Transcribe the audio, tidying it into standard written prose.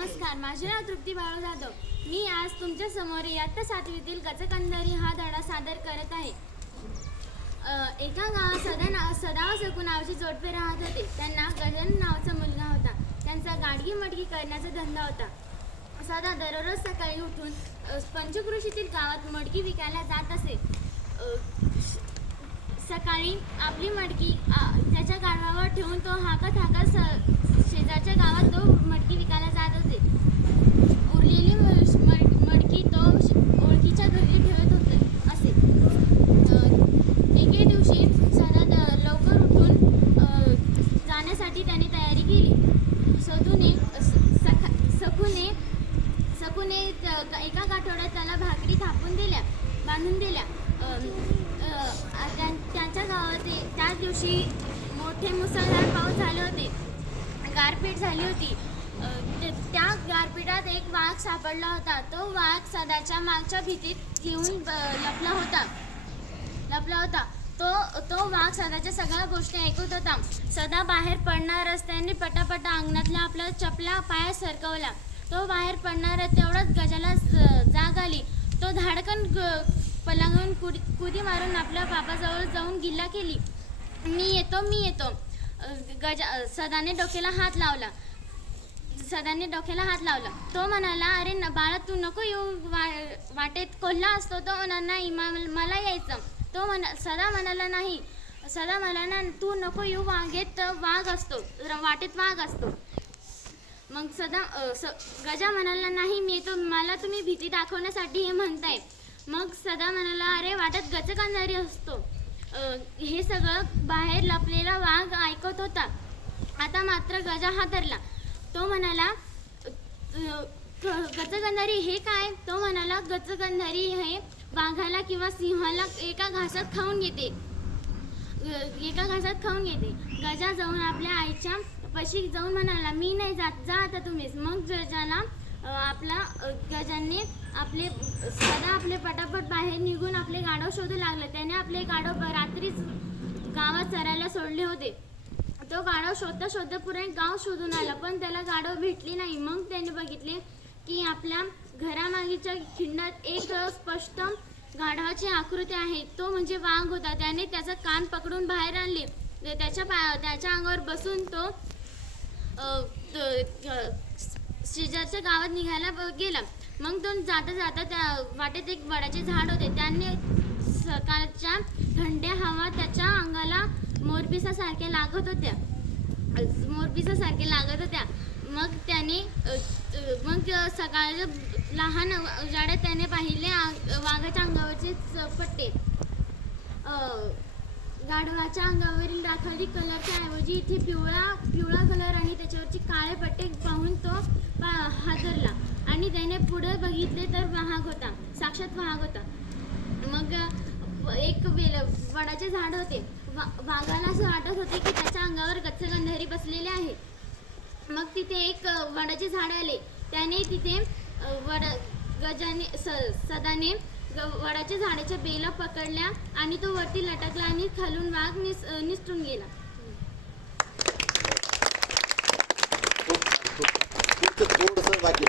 नमस्कार, माझे नाव तृप्ती बाळू जाधव. मी आज तुमच्या समोर इयत्ता 7वीतील गजकंधारी हा धडा सादर करत आहे. एका गावात सदा व सकू नावाचे जोडपे राहत होते. त्यांना गजानन नावाचा मुलगा होता. त्यांचा गाडगी मडगी करण्याचा धंदा होता. सदा दररोज सकाळी उठून पंचक्रोशीतील गावात मडगी विकायला जात असे. सकाळी आपली मडकी त्याच्या गाढवावर ठेवून तो हाकत शेजारच्या गावात तो मडकी विकायला जात असे. उरलेली मडकी तो ओळखीच्या घरी ठेवत असे. एके दिवशी सदा लवकर उठून जाण्यासाठी त्याने तयारी केली. सकूने एका गाठोड्यात त्याला भाकरी बांधून दिल्या. त्यांच्या गावात त्याच दिवशी मोठे मुसळधार पाऊस झाले होते. गारपीट झाली होती. त्या गारपीटात एक वाघ सापडला होता. तो वाघ सदाच्या मागच्या भीतीत घेऊन लपला होता. तो वाघ सदाच्या सगळ्या गोष्टी ऐकत होता. सदा बाहेर पडणार रस्त्याने पटापटा अंगणातल्या आपल्या चपला पायात सरकवला. तो बाहेर पडणार तेवढ्यात गजाला जाग आली. तो धाडकन पलंगावरून कुदी मारून आपल्या बाबाजवळ जाऊन गिल्ला केली. मी येतो. सदाने डोक्याला हात लावला. तो म्हणाला, अरे बाळा, तू नको येऊ. वाटेत कोल्हा असतो. तो म्हणाला, नाही, मला यायचं. सदा म्हणाला, तू नको येऊ. वाटेत वाघ असतो. मग गजा म्हणाला, नाही, मी येतो. मला तुम्ही भीती दाखवण्यासाठी हे म्हणताय. मग सदा म्हणाला, अरे वाटेत गजकंधारी असतो. हे सगळं बाहेर लपलेला वाघ ऐकत होता. आता मात्र गजा हादरला. तो म्हणाला, गजकंधारी हे काय? तो म्हणाला, गजकंधारी हे वाघाला किंवा सिंहाला एका घासात खाऊन घेते. गजा जाऊन आपल्या आईच्या पशी जाऊन म्हणाला, मी नाही जात, जा आता तुम्हीच. मग गजाने आपले पटापट बाहेर निघून आपले गाढव शोधू लागले. त्याने आपले गाढव रात्रीच गावात चरायला सोडले होते. तो गाढव शोधता पुढे गाव शोधून आला, पण त्याला गाढव भेटली नाही. मग त्याने बघितले की आपल्या घरामागीच्या खिंडात एक स्पष्ट गाढवाची आकृती आहे. तो म्हणजे वाघ होता. त्याने त्याचा कान पकडून बाहेर आणले. त्याच्या अंगावर बसून तो शेजारच्या गावात निघायला गेला. मग तो जाता त्या वाटेत एक वडाचे झाड होते. त्याने सकाळच्या थंड्या हवा त्याच्या अंगाला मोरपिसासारख्या लागत होत्या. मग सकाळच्या लहान उजाड्यात त्याने पाहिले वाघाच्या अंगावरचे पट्टे. गाढवाच्या अंगावरील राखाडी कलरच्या ऐवजी इथे पिवळा कलर आणि त्याच्यावरचे काळे पट्टे पाहून तो हादरला आणि त्याने पुढे बघितले तर साक्षात वाघ होता. मग एक वडाचे झाड होते. वाघाला असं वाटत होते की त्याच्या अंगावर गजकंधारी बसलेले आहे. मग तिथे एक वडाचे झाड आले. त्याने तिथे सदाने वडाच्या झाडाच्या बेला पकडल्या आणि तो वरती लटकला आणि खालून वाघ निसटून गेला. थोडंसं बाकी